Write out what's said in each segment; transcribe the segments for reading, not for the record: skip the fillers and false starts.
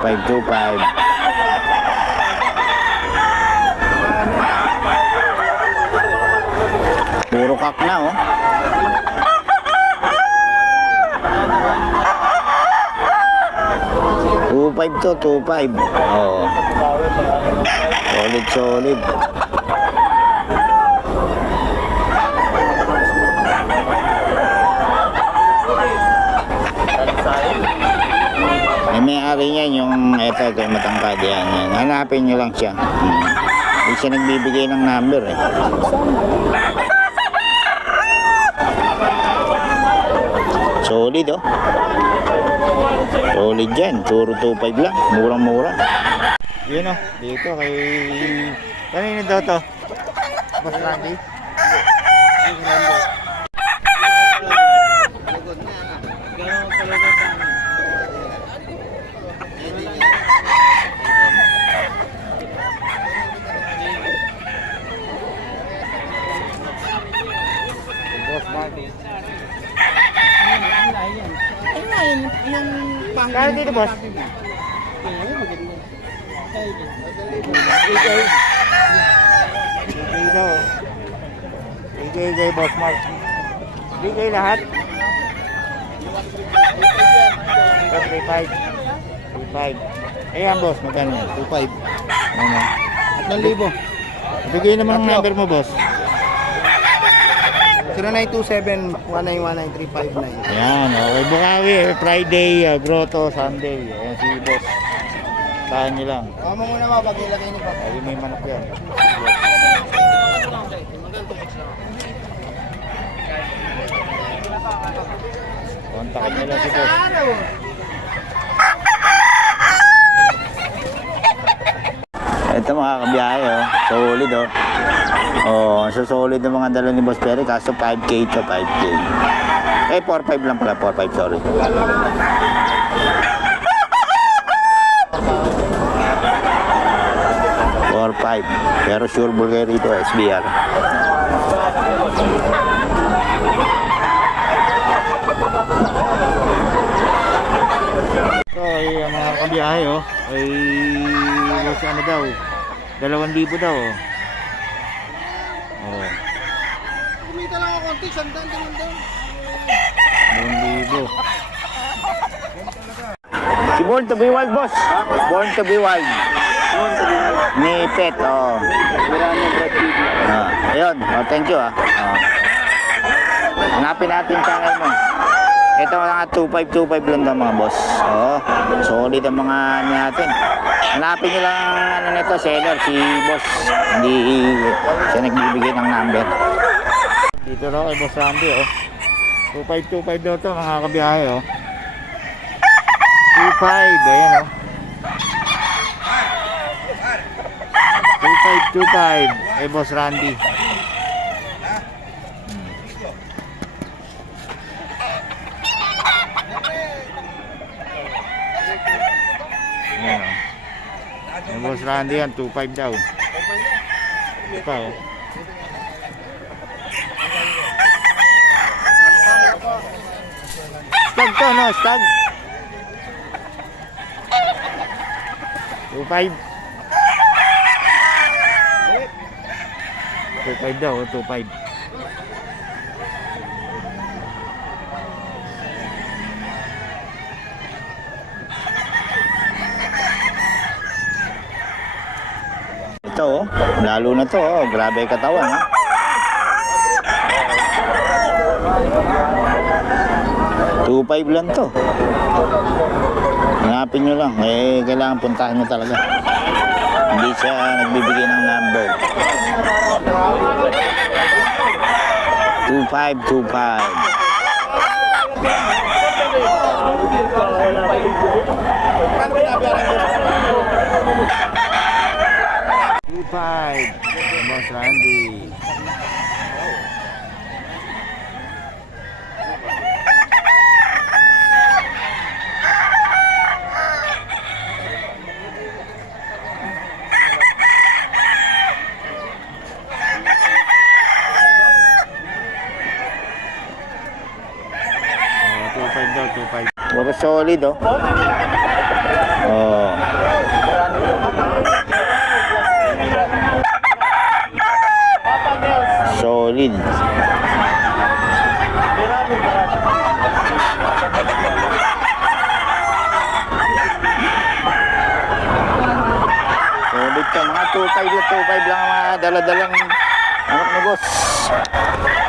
2525. Puro kak na oh. $2.5 to $2.5. Oh. Solid. May-ari niyan yung ito yung matangkad yan. Hanapin nyo lang siya. Hindi siya nagbibigay ng number eh. Solid oh. Solid yan. Turo 2.5 lang. Murang-mura. Yun oh. Dito kay... Kanino daw to? Boss Randy? Kaya dito boss? Bigay boss Mark. Bigay lahat. 3.5. Ayan boss, magkano? 2.5. Ano? 1,000. Bigay naman ang number mo boss. 0927-1919-359. Ayan, okay. Bukawi, Friday, Grotto, Sunday. Ayan si boss. Tahan nyo lang. Kama muna mga pag-ilagay ni Papa. Ay, may manok yan. Kontakin nyo lang si boss. Ito mga kabiyahe oh. Solid oh. Oh, so solid ng mga dala ni Boss Perry kaso 5K to 5K. Eh 4.5 lang pala, 4.5 sorry. 4.5 pero sure bull kayo rito SBR. So ay mga kabiyahe oh. Ay was ano daw 2,000 daw oh. Oh. Kumita lang ako konti, sandan din daw. 2,000. Si Born to be Wild boss. Born to be Wild. Ni Pet oh. Ayun, oh, thank you ah. Oh. Hanapin natin channel mo. Ito mga 2.5 lang daw mga boss. Oh, solid ang mga natin. Hanapin nyo lang ano nito, seller, si boss. Hindi siya nagbibigay ng number. Dito raw kay Boss Randy oh. 2.5 daw to mga kabiyahe oh. 2.5 ayan oh. 2.5 kay Boss Randy. Ayan oh. Yung Boss Randy yan, 2.5 daw. Ito oh. Stag to no, stag. 2.5. 2.5 daw, 2.5. Ito oh, lalo na to oh, grabe katawan ha. $2.5 lang to. Hanapin nyo lang, eh kailangan puntahan nyo talaga. Hindi siya nagbibigay ng number. 2.5 Boss Randy. Puro solid oh. Oh. Ito, mga 2.5 lang ang mga daladalang manok ni boss.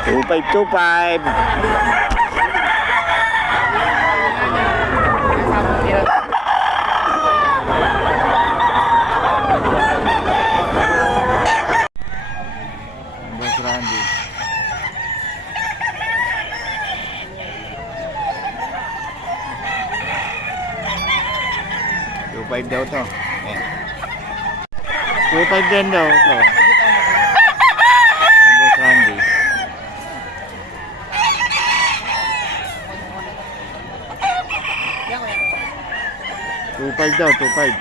2.5. Boss Randy. $2.5 daw to. Ayan. 2.5 din daw to. Boss Randy. $2.5 daw, 2.5.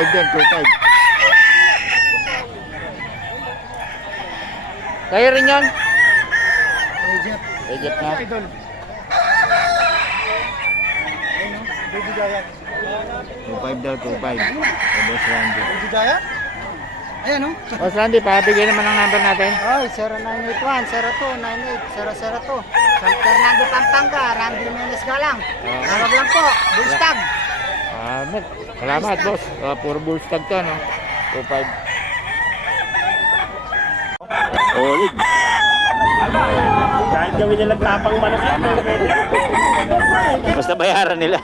Din, 2.5. Kaya rin yan? Egypt. Egypt na. Idol. Ayun o, Baby Gayat. 2.5 daw, 2.5. Kay Boss Randy. Baby Gayat? Ayan o. Boss Randy, pabigay naman ang number natin. Ay, 0981 0298 002. San Fernando, Pampanga, Randy Menes Galang. Tawag lang po, Bullstag. Salamat, boss. Puro bullstag to, no? 2.5. Solid. Kahit gawin nilang tapang manok yan. Basta bayaran nila.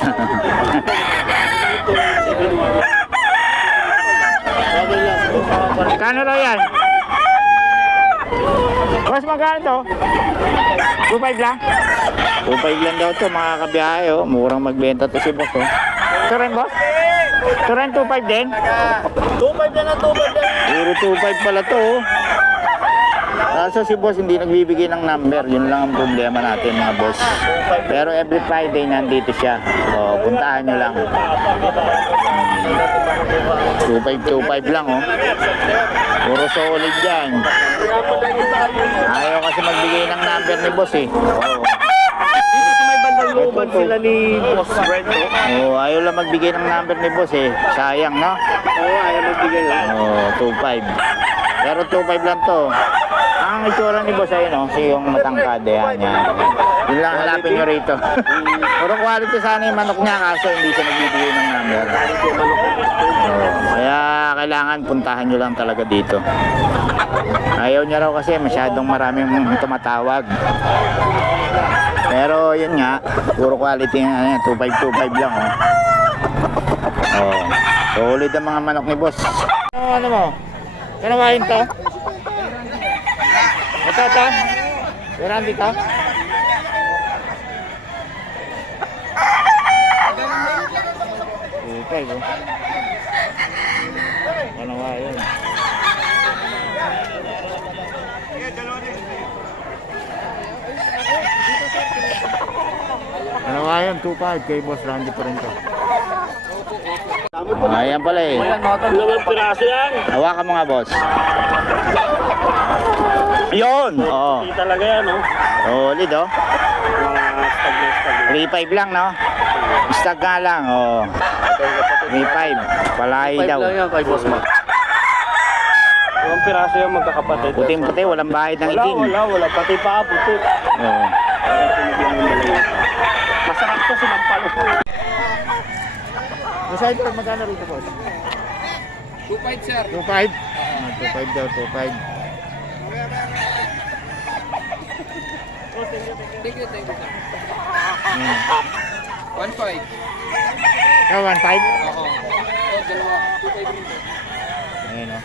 Kano raw yan? Boss, magkano to? 2.5 lang? 2.5 lang daw to, mga kabiyahe, oh. Murang magbenta to si boss, oh. Ito rin, boss? Ito rin, 2.5 din? 2.5 na 2.5 na. Puro 2.5 pala to, oh. Kaso si boss hindi nagbibigay ng number. Yun lang ang problema natin, mga boss. Pero every Friday nandito siya. So, puntahan nyo lang. 2.5 lang, oh. Puro solid yan. Ayaw kasi magbigay ng number ni boss, eh. Oo. Dito may bandang looban sila ni Boss Brent. Oh, ayaw lang magbigay ng number ni boss, eh. Sayang, no? Oo, ayaw magbigay lang. Oh, 2.5. Pero 2.5 lang to. Ang itsura ni boss ay, no? Si yung matangkad, yan. Yun lang hanapin nyo rito. Puro quality sana yung manok niya, kaso hindi siya nagbibigay ng number. Oh, kaya kailangan puntahan nyo lang talaga dito. Ayaw niya raw kasi masyadong maraming tumatawag. Pero yun nga, puro quality nga, 2.5 lang, oh. Oh, solid ang mga manok ni boss. Ano mo? Kanawain to? Ito. Meron dito? Okay, oh. Kanawain. Kanawain, 2.5 kay Boss Randy pa rin to. Ayan pala, eh. Lamang piraso yan. Hawakan mo nga, boss. Yun! Oo. Hindi talaga yan, no? Solid, oh. Mga stag na stag. 3.5 lang, no? Stag nga lang, oh. 3.5. Palay daw. lang yan kay Boss Mac. Lamang piraso yan magkakapatid. Puting-puti, walang bahid ng itim. Wala. Pati pa, puti. Oo. Masarap to sinampalo. Masaya ito, magkano rito, boss? 2.5 sir. 2.5? 2.5 daw, 2.5. Thank you sir. 1.5. Ikaw, 1.5? Oo. Dalawa. 2.5 rin sir. Ayan, oh.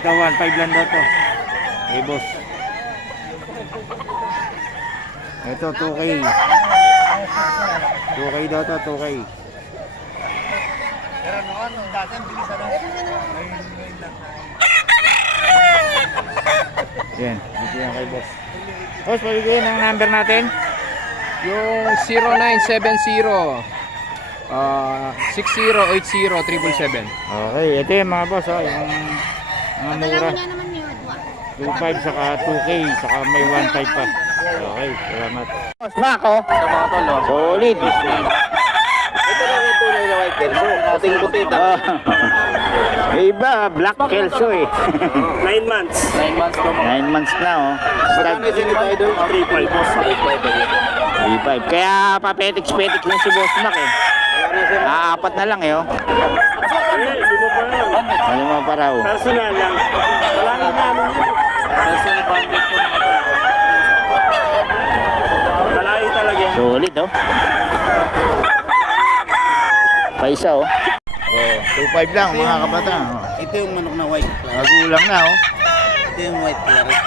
Ito, 1.5 lang daw to. Hey, boss. Ito, 2K. 2K daw to, 2K. Pero noon, dati ang bilis na. Yan, dito yan kay boss. Boss, pabigyan ng number natin. Yung 0970 6080 777. Okay, ito yung mga boss, oh, yung mga mura. 2.5 saka 2K, saka may 1.5 pa. Okay, salamat. Boss Mac, oh. Solid. Ito lang yung tunay na white girl. Puting-puti. May iba, Black Kelso eh. 9 months. 9 months to mga. 9 months na oh. Stag 3.5 boss. 3.5. Kaya papetiks-petiks lang si Boss Mac eh. Apat na lang eh oh. Hindi mo pa yan. Ano mo pa raw? Personal lang. Wala nang namin yun. Personal bandit to mga tol. Malayo talaga yan. Solid oh. Paisa oh. Oh, 2.5 lang mga kabata. Oh. Ito yung manok na white. Magulang na oh. Ito yung white claret.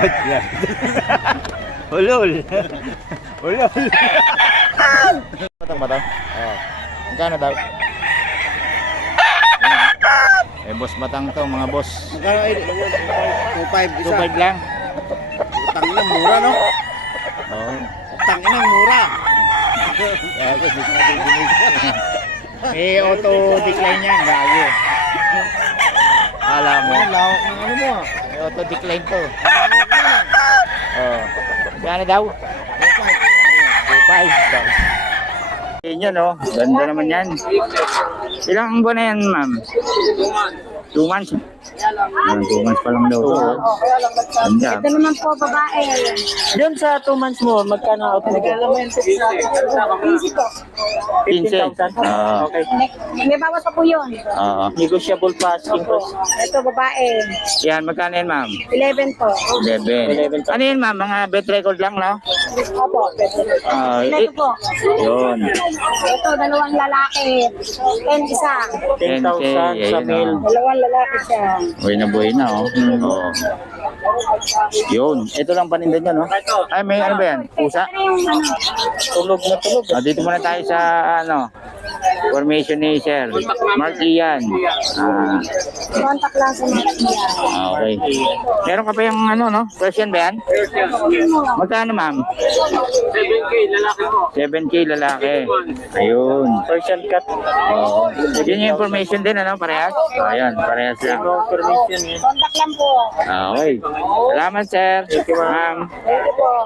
What yan? Ulol. Ulol. Matang ba to? Oo. Magkano daw? Eh, boss matang to mga boss. Magkano ay 2.5 isa. 2.5 lang. Tangina mura no? Oo. Tangina mura. Kaya ko, di ko nadidinig. May auto decline yan, gago. Alam mo. Lawak ng ano mo. May auto decline to. Oh. Gano daw? 2.5. Yun yun, oh. Ganda naman yan. Ilang buwan na yan, ma'am? 2 months. 2 months pa lang daw. Oh. Ganda. Ito naman po, babae. Diyan sa 2 months mo, magkano out mo? Easy po. 15,000. Oo. Okay. May bawas pa po yun. Oo. Negotiable pa asking price. Ito, babae. Yan, magkano yan, ma'am? 11 po. 11. Ano yun, ma'am? Mga bet record lang, no? Opo. Ito po. Yun. Ito, dalawang lalaki. 10 isa. 10,000 sa ayun, male. oh. Dalawang lalaki siya. Buhay na, oh. Oo. Yun. Ito lang panindan nyo, no? Ay, may ano ba yan? Pusa? Ano yung ano? Tulog na tulog. Ah, dito muna tayo sa, ano, formation ni Sir. Mark Ian. Contact lang sa mga niya. Okay. Meron ka pa yung, ano, no? Question ba yan? Magkano, ma'am? 7K, lalaki mo. 7K lalaki. Ayun. Persian cat. Oo. Yun yung information din, ano? Parehas? Ayan, parehas lang. Permission eh. Contact lang po. Okay. Salamat, sir. Ma'am. Ito po.